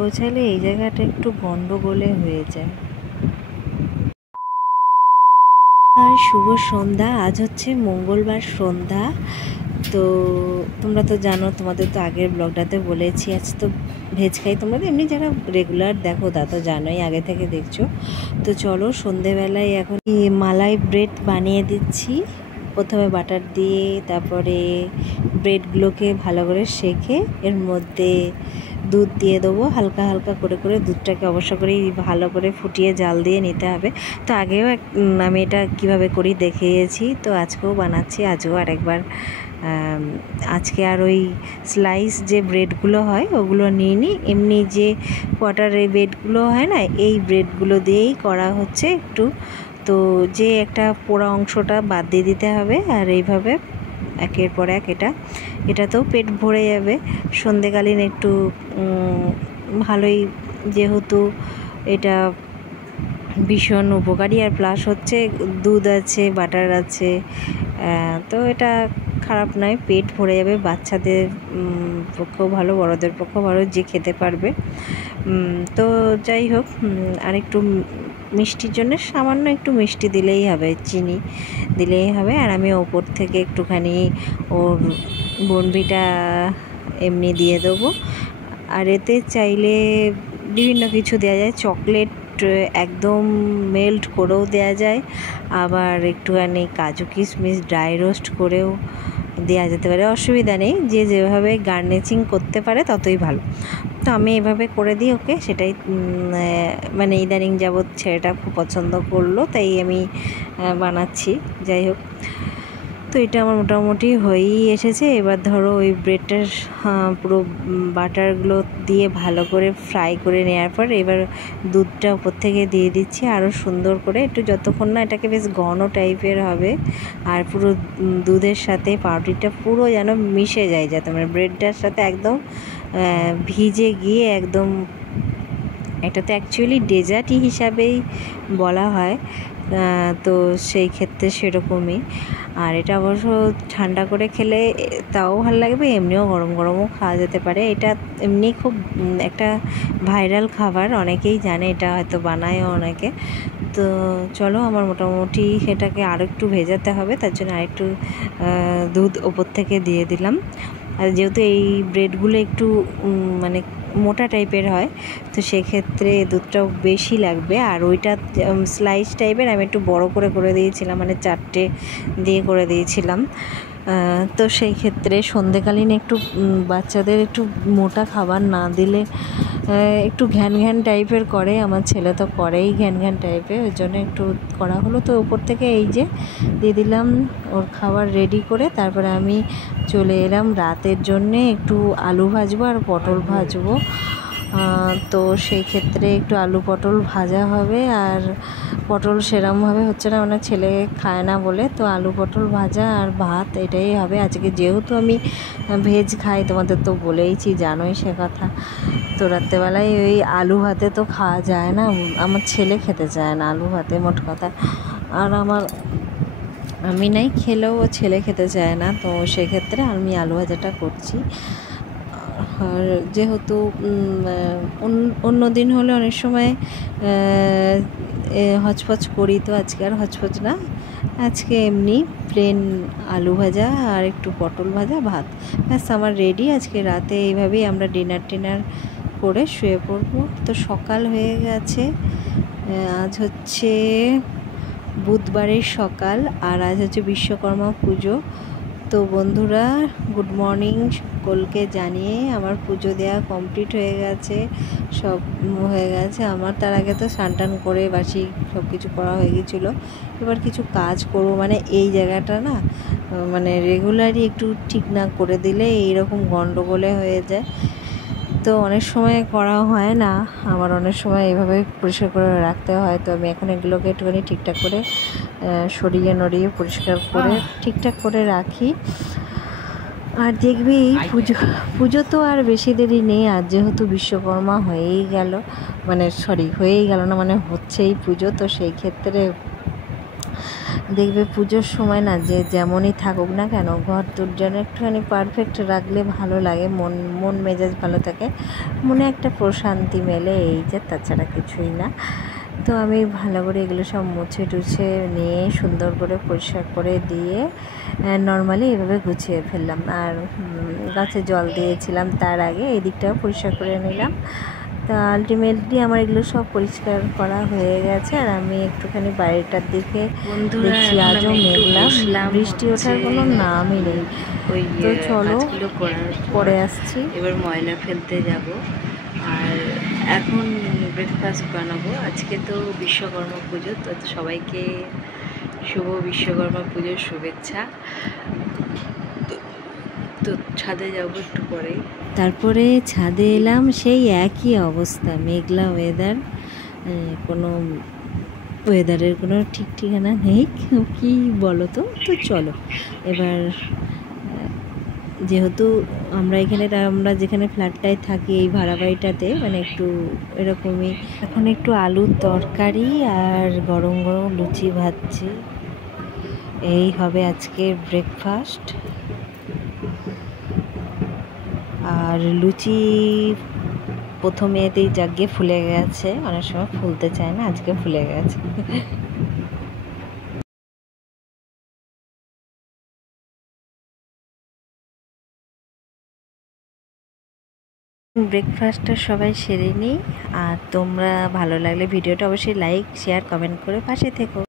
গোছালে এই জায়গাটা একটু গন্ডগোলে হয়ে যায়। আর শুভ সন্ধ্যা। আজ হচ্ছে মঙ্গলবার সন্ধ্যা। তো তোমরা তো জানো, তোমাদের তো আগের ব্লগটাতে বলেছি আজ তো ভেজ খাই। তোমরা তো এমনি যারা রেগুলার দেখো তা তো জানোই, আগে থেকে দেখছো। তো চলো সন্ধেবেলায় এখন মালাই ব্রেড বানিয়ে দিচ্ছি। প্রথমে বাটার দিয়ে তারপরে ব্রেডগুলোকে ভালো করে সেঁকে এর মধ্যে দুধ দিয়ে দেবো হালকা হালকা করে করে। দুধটাকে অবশ্য করেই ভালো করে ফুটিয়ে জাল দিয়ে নিতে হবে। তো আগেও আমি এটা কীভাবে করি দেখিয়েছি, তো আজকেও বানাচ্ছি, আজও আরেকবার। আজকে আর ওই স্লাইস যে ব্রেডগুলো হয় ওগুলো নিয়ে নিই, এমনি যে কোয়ার্টারের ব্রেডগুলো হয় না, এই ব্রেডগুলো দিয়েই করা হচ্ছে একটু। তো যে একটা পোড়া অংশটা বাদ দিয়ে দিতে হবে। আর এইভাবে একের পর এক এটাতেও পেট ভরে যাবে। সন্ধেকালীন একটু ভালোই, যেহেতু এটা ভীষণ উপকারী আর প্লাস হচ্ছে দুধ আছে, বাটার আছে, তো এটা খারাপ নয়, পেট ভরে যাবে। বাচ্চাদের পক্ষেও ভালো, বড়োদের পক্ষেও ভালো, যে খেতে পারবে। তো যাই হোক, আর একটু মিষ্টির জন্য সামান্য একটু মিষ্টি দিলেই হবে, চিনি দিলেই হবে। আর আমি ওপর থেকে একটুখানি ওর বনবিটা এমনি দিয়ে দেবো। আর এতে চাইলে বিভিন্ন কিছু দেওয়া যায়, চকলেট একদম মেল্ট করেও দেওয়া যায়, আবার একটুখানি কাজু কিশমিশ ড্রাই রোস্ট করেও দেওয়া যেতে পারে, অসুবিধা নেই। যে যেভাবে গার্নিচিং করতে পারে ততই ভালো। তো আমি এভাবে করে দিই ওকে, সেটাই মানে ইদানিং যাবৎ ছেলেটা খুব পছন্দ করলো, তাই আমি বানাচ্ছি। যাই হোক, তো এটা আমার মোটামুটি হয়েই এসেছে। এবার ধরো ওই ব্রেডটার পুরো বাটারগুলো দিয়ে ভালো করে ফ্রাই করে নেওয়ার পর এবার দুধটা উপর থেকে দিয়ে দিচ্ছি আরও সুন্দর করে, একটু যতক্ষণ না এটাকে বেশ ঘন টাইপের হবে। আর পুরো দুধের সাথে পাউরুটিটা পুরো যেন মিশে যায়, যাতে মানে ব্রেডটার সাথে একদম ভিজে গিয়ে একদম, এটা তো অ্যাকচুয়ালি ডেজার্টই হিসাবেই বলা হয়, তো সেই ক্ষেত্রে সেরকমই। আর এটা অবশ্য ঠান্ডা করে খেলে তাও ভালো লাগবে, এমনিও গরম গরমও খাওয়া যেতে পারে। এটা এমনি খুব একটা ভাইরাল খাবার, অনেকেই জানে, এটা হয়তো বানায়ও অনেকে। তো চলো, আমার মোটামুটি এটাকে আরও একটু ভেজাতে হবে, তার জন্য আরেকটু দুধ ওপর থেকে দিয়ে দিলাম। আর যেহেতু এই ব্রেডগুলো একটু মানে মোটা টাইপের হয়, তো সেক্ষেত্রে দুধটাও বেশি লাগবে। আর ওইটা স্লাইস টাইপের আমি একটু বড় করে করে দিয়েছিলাম, মানে 4টে দিয়ে করে দিয়েছিলাম। তো সেই ক্ষেত্রে সন্ধেকালীন একটু বাচ্চাদের একটু মোটা খাবার না দিলে একটু ঘ্যান ঘ্যান টাইপের করে, আমার ছেলে তো করেই ঘ্যান ঘ্যান টাইপের, ওই জন্য একটু করা হলো। তো উপর থেকে এই যে দিয়ে দিলাম ওর খাবার রেডি করে। তারপরে আমি চলে এলাম রাতের জন্যে একটু আলু ভাজবো আর পটল ভাজবো। তো সেই ক্ষেত্রে একটু আলু পটল ভাজা হবে, আর পটল সেরমভাবে হচ্ছে না, মানে ছেলে খায় না বলে, তো আলু পটল ভাজা আর ভাত এটাই হবে আজকে। যেহেতু আমি ভেজ খাই, তোমাদের তো বলেইছি, জানোই সে কথা। তো রাত্রেবেলায় ওই আলু ভাতে তো খাওয়া যায় না, আমার ছেলে খেতে চায় না আলু ভাতে, মোট কথা। আর আমি নাই খেলেও ও ছেলে খেতে চায় না, তো সেক্ষেত্রে আমি আলু ভাজাটা করছি। আর যেহেতু অন্য দিন হলে অনেক সময় হচপচ করি, তো আজকে আর হচপচ না, আজকে এমনি প্লেন আলু ভাজা আর একটু পটল ভাজা, ভাত, ব্যাস আমার রেডি। আজকে রাতে এইভাবেই আমরা ডিনার করে শুয়ে পড়ব। তো সকাল হয়ে গেছে, আজ হচ্ছে বুধবারের সকাল, আর আজ হচ্ছে বিশ্বকর্মা পুজো। তো বন্ধুরা, গুড মর্নিং সকলকে জানিয়ে আমার পুজো দেওয়া কমপ্লিট হয়ে গেছে, সব হয়ে গেছে আমার। তার আগে তো স্নান করে বাসি সব কিছু করা হয়ে গিয়েছিলো। এবার কিছু কাজ করবো, মানে এই জায়গাটা না, মানে রেগুলারই একটু ঠিক না করে দিলে এইরকম গন্ডগোলে হয়ে যায়, তো অনেক সময় করা হয় না আমার, অনেক সময় এইভাবে পরিষ্কার করে রাখতে হয়। তো আমি এখন এগুলোকে একটুখানি ঠিকঠাক করে সরিয়ে নড়িয়ে পরিষ্কার করে ঠিকঠাক করে রাখি। আর দেখবি পুজো তো আর বেশি দেরি নেই, আর যেহেতু বিশ্বকর্মা হয়েই গেল, মানে হয়েই গেল না, মানে হচ্ছেই পুজো, তো সেই ক্ষেত্রে দেখবে পুজোর সময় না যে যেমনই থাকুক না কেন, ঘর তোর যেন একটুখানি পারফেক্ট রাখলে ভালো লাগে, মন মন মেজাজ ভালো থাকে, মনে একটা প্রশান্তি মেলে, এই যে, তাছাড়া কিছুই না। তো আমি ভালো করে এগুলো সব মুছে টুছে নিয়ে সুন্দর করে পরিষ্কার করে দিয়ে নর্মালি এভাবে গুছিয়ে ফেললাম। আর গাছে জল দিয়েছিলাম তার আগে এই দিকটাও পরিষ্কার করে নিলাম। তা আলটিমেটলি আমার এগুলো সব পরিষ্কার করা হয়ে গেছে। আর আমি একটুখানি বাইরেটার দিকে দেখছি, আজও মেঘলা, বৃষ্টি ওঠার কোনো নামই নেই। ওই তো চলো পরে আসছি। এবার ময়লা ফেলতে যাব। আর এখন ব্রেকফাস্ট বানাবো। আজকে তো বিশ্বকর্মা পুজো, তো সবাইকে শুভ বিশ্বকর্মা পুজোর শুভেচ্ছা। তো ছাদে যাবো একটু পরে। তারপরে ছাদে এলাম, সেই একই অবস্থা, মেঘলা ওয়েদার, কোনো ওয়েদারের কোনো ঠিক ঠিকানা নেই, কি বলো তো। তো চলো এবার, যেহেতু আমরা যেখানে ফ্ল্যাটটায় থাকি, এই ভাড়া বাড়িটাতে মানে একটু এরকমই, এখন একটু আলুর তরকারি আর গরম গরম লুচি ভাজছি, এই হবে আজকে ব্রেকফাস্ট। আর লুচি প্রথমেতেই জাগিয়ে ফুলে গেছে, অনেক সময় ফুলতে চায় না, আজকে ফুলে গেছে। ব্রেকফাস্টটা সবাই সেরে নিই। আর তোমরা ভালো লাগলে ভিডিওটা অবশ্যই লাইক শেয়ার কমেন্ট করে পাশে থেকো।